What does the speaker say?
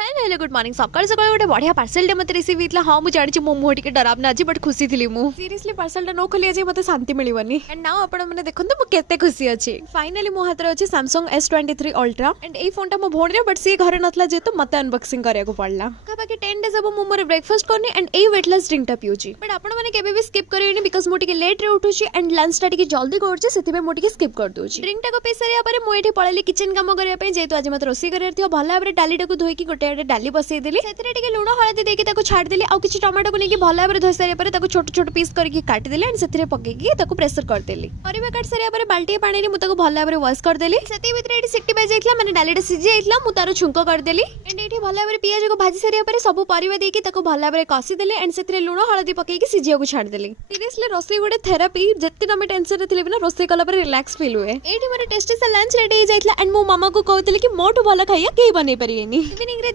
hello hello good morning सकाळ सकाळ गोटे बढ़िया पार्सल टे मते रिसीव हितला हां मु जानि छि मो मुह टिके डराबना अछि बट खुशी थिली मु सीरियसली पार्सल टा नो खोली अछि मते शांति मिलिवनी एंड नाउ आपण माने देखंतु मु केते खुशी अछि फाइनली मो हाथ रे अछि Samsung S23 Ultra and A phone टा मो भोन रे बट सी घरे नथला जेतो मते अनबॉक्सिंग करिया को पड़ला का बाकी 10 डेज अब मु मोर ब्रेकफास्ट करनी एंड ए वेटलेस ड्रिंक टा पिउची बट आपण माने केबे भी स्किप करियनी बिकॉज़ मु टिके लेट रे उठुची एंड लंच टा टिके जल्दी करछि सेति मु टिके स्किप कर दोची ड्रिंक टा को पेसरिया परे मु एठी पळेली किचन काम करिया पे जेतु आज मते रोसी करिया थियो भला भाबरे डाली टा को धोई की गोटे गोटे डाली बसई देली सेतिरे टिके लूण हळदी देकी ताको छाड़ देली आ किछि टमाटो को नेकी भला भाबरे धोई सरिया परे ताको छोट छोट पीस करके काटी देली एंड सेतिरे पके की ताको प्रेशर कर देली परिबा काट सरिया परे बाल्टी पानी रे मु ताको भला भाबरे वॉश कर देली सेति भितरे एठी सिटी बाज जाइतला माने डाली टा सिझी जाइतला मु तारो छुंको कर देली एंड एठी भला भाबरे पियाज को भाजी सरिया परे सब परिबा देकी ताको भला भाबरे कसी देली एंड सेतिरे लूण हळदी पके की सिझिया को छाड़ देली सीरियसली रोसी गुडे थेरेपी जत्ते तमे टेंशन रे थिले बिना रोसी कला परे रिलैक्स फील हुए एठी मोर टेस्टी सा लंच रेडी हो जाइतला एंड मो मामा को कहतली कि मोटू भला खाइया के बनै परियेनी इवनिंग रे